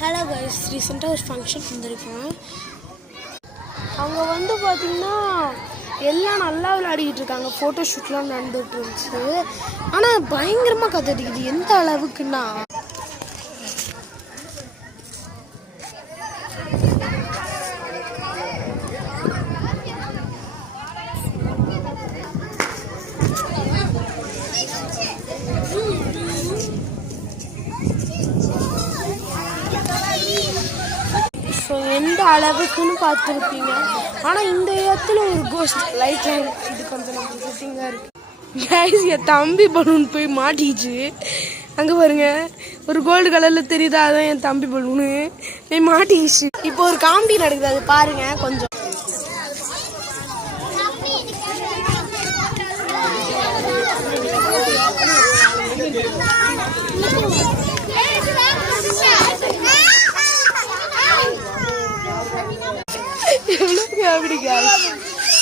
Hello guys, ரீசெண்டாக ஒரு function வந்திருக்கேன். அவங்க வந்து பார்த்திங்கன்னா எல்லாம் நல்லா விளையாடிக்கிட்டு இருக்காங்க. ஃபோட்டோ ஷூட்லாம் நடந்துகிட்டு இருந்துச்சு. ஆனால் பயங்கரமாக கத்தடிக்குது. எந்த அளவுக்குன்னா ஸோ எந்த அளவுக்குன்னு பார்த்துருப்பீங்க. ஆனால் இந்த இடத்துல ஒரு கோஸ்ட் லைட் லைன் இது கொஞ்சம் நம்ம செட்டிங்காக இருக்குது. கைஸ், என் தம்பி பலூன் போய் மாட்டிச்சு. அங்கே பாருங்க, ஒரு கோல்டு கலரில் தெரியுதா? அதான் என் தம்பி பலூனு போய் மாட்டிச்சு. இப்போ ஒரு காமெடி நடக்குது, அது பாருங்க கொஞ்சம்.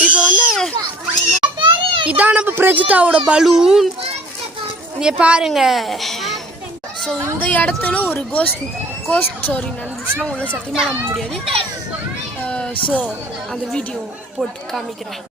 இப்போ வந்து இதான் நம்ம பிரஜிதாவோட பலூன், இங்கே பாருங்க. ஸோ இந்த இடத்துல ஒரு கோஸ்ட் ஸ்டோரி நடந்துச்சுன்னா உங்களை சத்தியமாக நம்ப முடியாது. ஸோ அந்த வீடியோ போட்டு காமிக்கிறேன்.